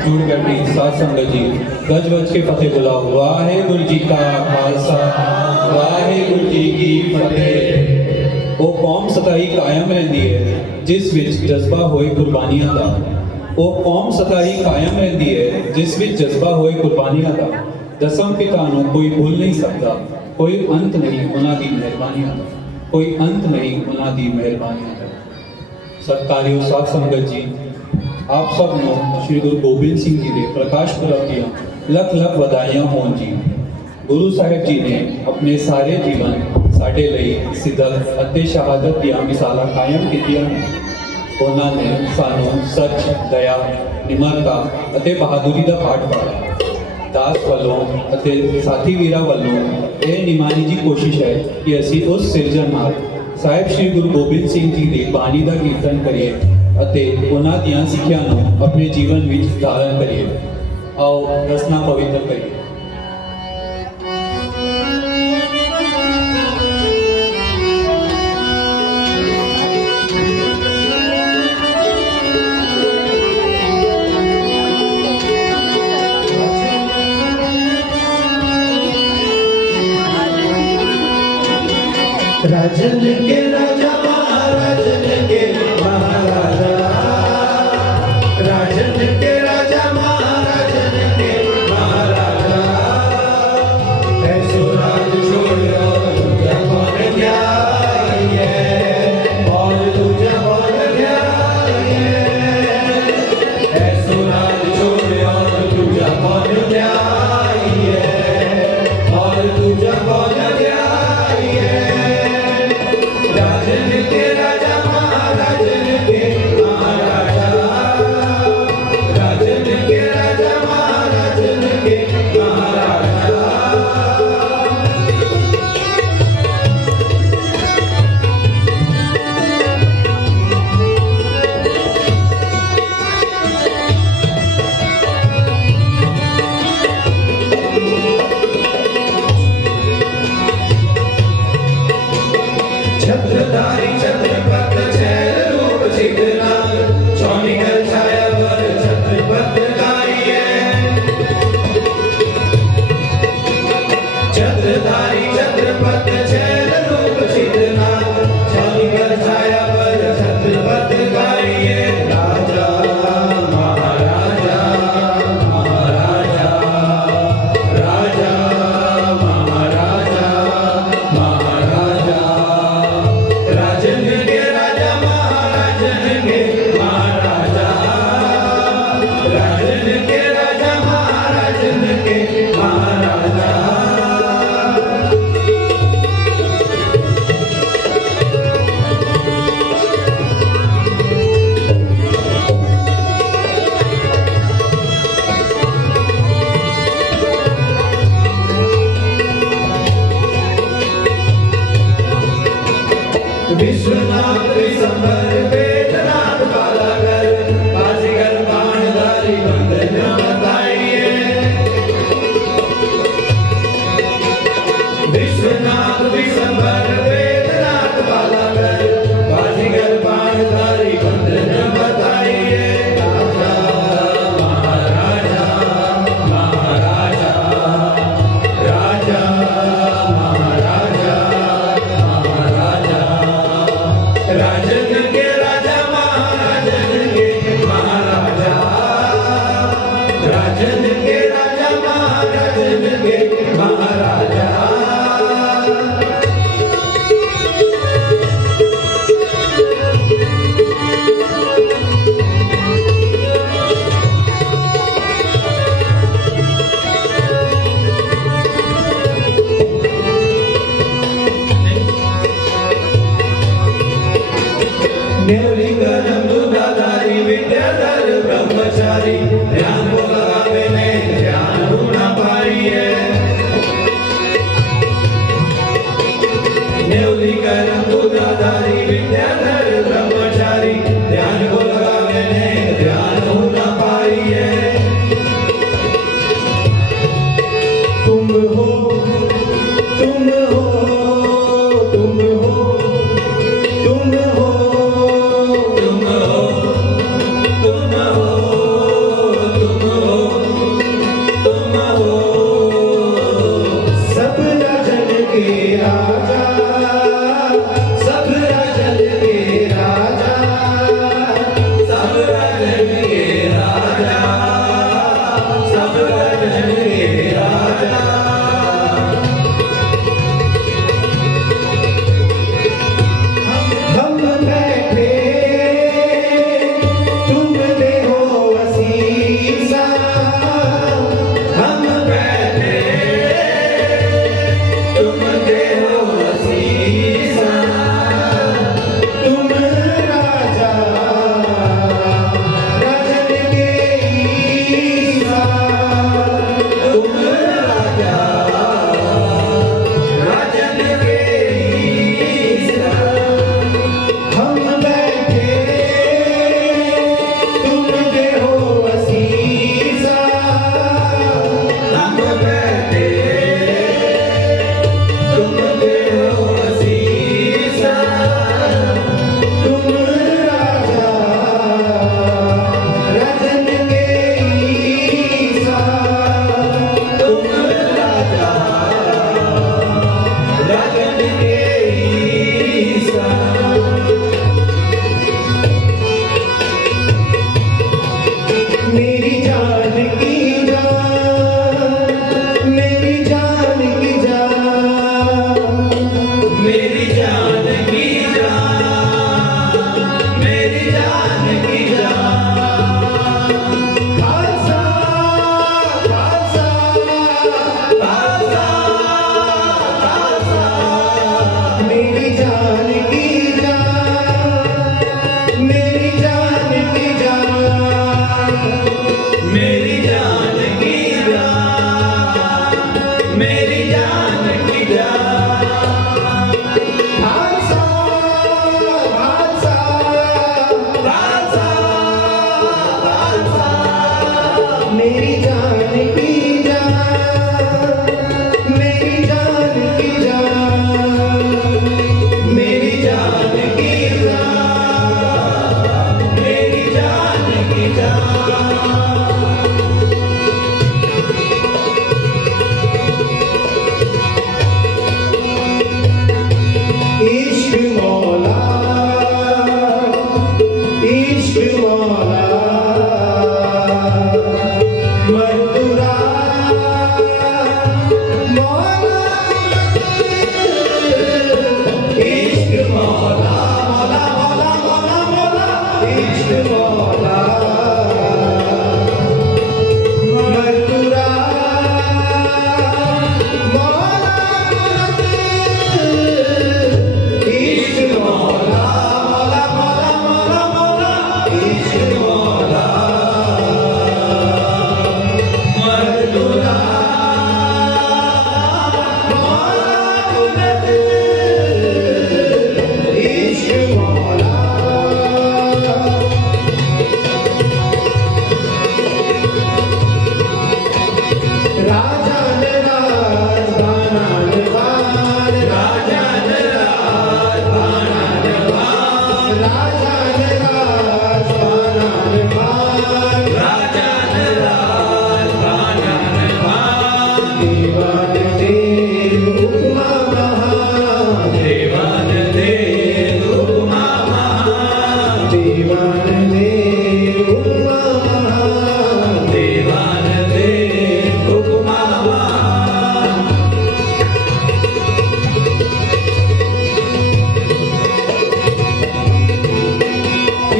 जुड़ बैठी साध संगत जी गज वज के फतेह बुलाओ। वाहेगुरु जी का खालसा वाहेगुरु जी की फतेह। वो कौम सताई कायम रहिंदी है जिस विच जज्बा होए कुर्बानियां दा। वो कौम सताई कायम रहिंदी है जिस विच जज्बा होए कुर्बानियां दा। दसम पिता नूं कोई भूल नहीं सकता, कोई अंत नहीं उन्हां दी मेहरबानियां दा, कोई अंत नहीं उन्हां दी मेहरबानियां दा। सत्कारियो साध संगत जी, आप सब नूं श्री गुरु गोबिंद सिंह जी के प्रकाश पुरब दियां लख लख वधाइयां होण जी। गुरु साहिब जी ने अपने सारे जीवन साडे लई सिदक अते शहादत दियां मिसालां कायम कीतियां ने। उन्हां ने सानूं सच, दया, निमरता अते बहादुरी दा पाठ पढ़ाया। दास वालों अते साथी वीरां वालों यह निमानी जी कोशिश है कि असी उस सिरजनहार साहिब श्री गुरु गोबिंद सिंह जी की बाणी का कीर्तन करिए अते उन्हां दियां सिੱਖਿਆਂ ਨੂੰ अपने जीवन में धारण करिए। आओ रसना पवित्र करिए। राजन के राजा महाराजन के महाराजा, राजन के राजा महाराजन के महाराजा। ऐसो राज छोड़ो तुझा कौन न्याय, और तुझा कौन न्याय। ऐसो राज छोड़ो तुझा कौन न्याय, और तुझा कौन न्याय। राजन के राजा महाराजन के महाराजा, राजन के राजा महाराजन के महाराजा। छत्रधारी छत्रपत छैल रूप छितना, चौनिकर छाया वर छत्रपत गाइए। छत्रधारी छत्रपत छैल रूप छितना, चौनिकर छाया वर छत्रपत गाइए। राजा महाराजा महाराजा, राजा महाराजा महाराजा। राजन के राजा महाराजन के महाराजा, राजन के राजा महाराजन के महाराजा। विश्वनाथ विशंबर वेदनाथ बालाकर, बाजीगर बाणधारी बंदना मेरी जान की जान, मेरी जान की जान, मेरी जान की जान, मेरी जान की जान। इश्क मौला, इश्क मौला, मधुरा मौला, इश्क मौला, मौला मौला मौला मौला, इश्क मौला, मधुरा मौला, इश्क मौला, मौला मौला मौला मौला, इश्क मौला, मधुरा मौला, इश्क मौला। राजा ने राज बाना ने बान, राजा ने राज बाना ने बान, राजा ने राज बाना ने बान, राजा ने राज बाना ने बान। दीवान देव उपमा महान, दीवान देव उपमा महान, दीवान देव उपमा महान, दीवान देव उपमा महान।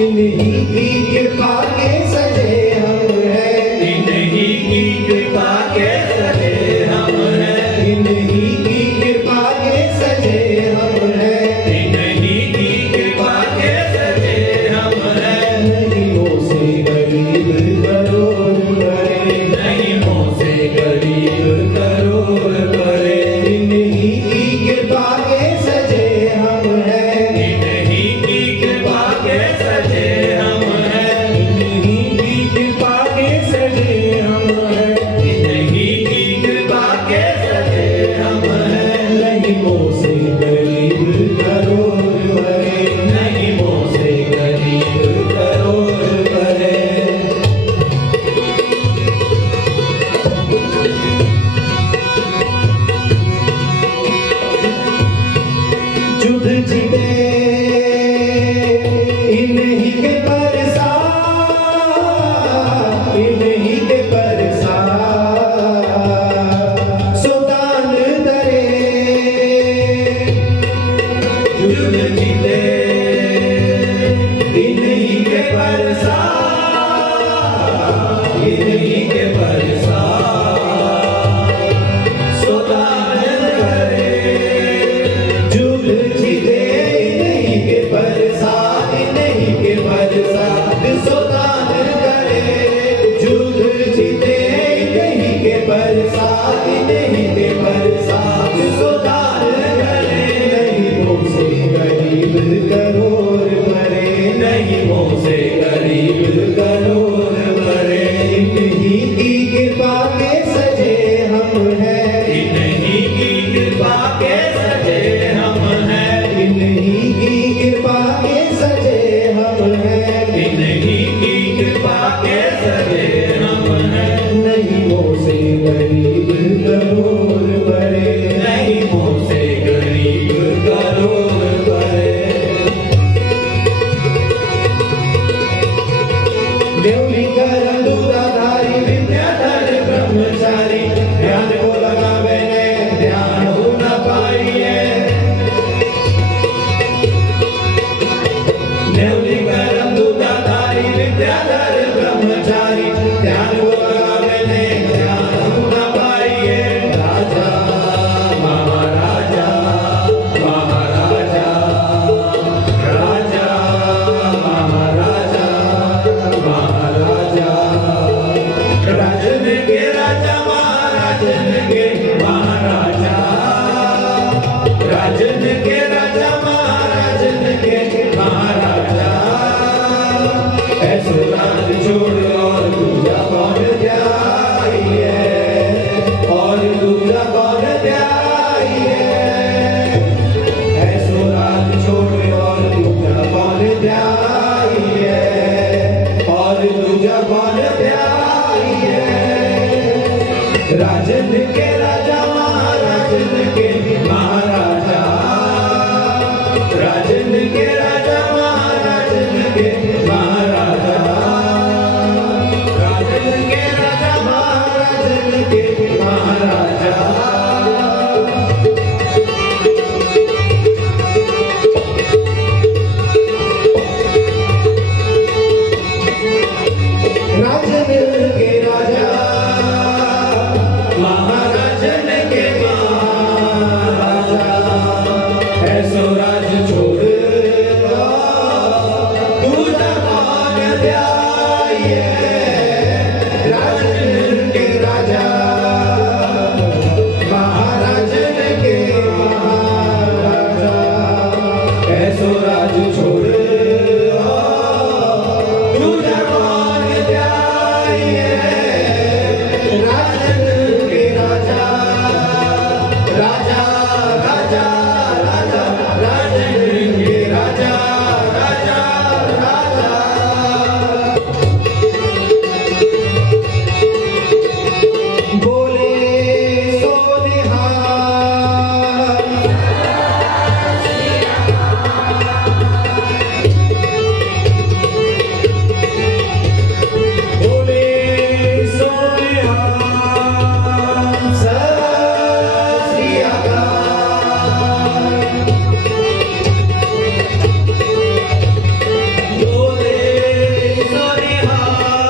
इन्हीं की कृपा के सजे हम हैं, इन्हीं की कृपा के सजे हम हैं, इन्हीं की कृपा के सजे हम हैं, इन्हीं की कृपा के सजे हम हैं। नहीं मोह से गरीब करोड़ करे, नहीं मोह से गरीब करोड़ करे, इन्हीं की कृपा के सजे हम हैं, इन्हीं की कृपा के सजे हम हैं, इन्हीं की कृपा के सजे हम हैं, इन्हीं की कृपा के सजे हम हैं। नहीं मोह से गरीब करोड़ भरे, नहीं मोह से गरीब करोड़ भरे। जुद जिते इन्हीं के परसा, इन्हीं के परसा, सुल्तान दरे। जुद जिते इन्हीं के परसा, इन्हीं के परसा, सुल्तान दरे। जुग जिते इन्हीं के परसाद, इन्हीं के परसाद सुल्तान करे। जुग जिते इन्हीं के परसाद, इन्हीं के परसाद सुल्तान करे। नहीं मोह से गरीब करोड़ भरे, नहीं मोह से गरीब करोड़ भरे। इन्हीं की कृपा के सजे हम हैं, इन्हीं की कृपा के सजे हम हैं, इन्हीं की कृपा के सजे हम हैं, इन्हीं की कृपा के सजे हम हैं। नहीं मोह से गरीब करोड़ भरे, नहीं मोह से गरीब करोड़ भरे। देवली करम दूधाधारी विद्याधर ब्रह्मचारी, ध्यान को लगावे ने ध्यान हो न पाइए। देवली करम दूधाधारी विद्याधर ब्रह्मचारी, ध्यान को लगावे ने ध्यान हो न पाइए। राज राजन के राजा महाराजन के महाराजा राजन के राजा महाराजन के महाराजा राजन के राजा महाराजन के महाराजा राजन के राजा महाराजन के महाराजा ऐसो राज छोड़ दूजा कौन ध्याये राजन के राजा महाराजन के महाराजा ऐसो राज छोड़ दूजा कौन ध्याये राजन के राजा राजा राजा राजा राजन के राजा राजा राजा बोले सोनिहार बोले सोनिहार सत श्री अकाल बोले सोनिहार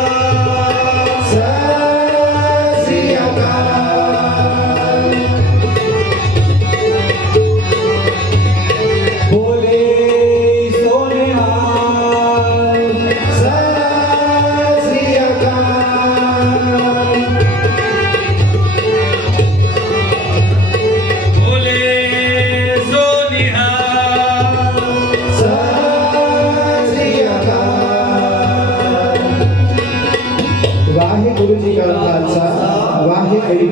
सत श्री अकाल बोले सोनिहार सत श्री अकाल बोले सोनिहार सत श्री अकाल वाहिगुरु जी का खालसा वाहिगुरु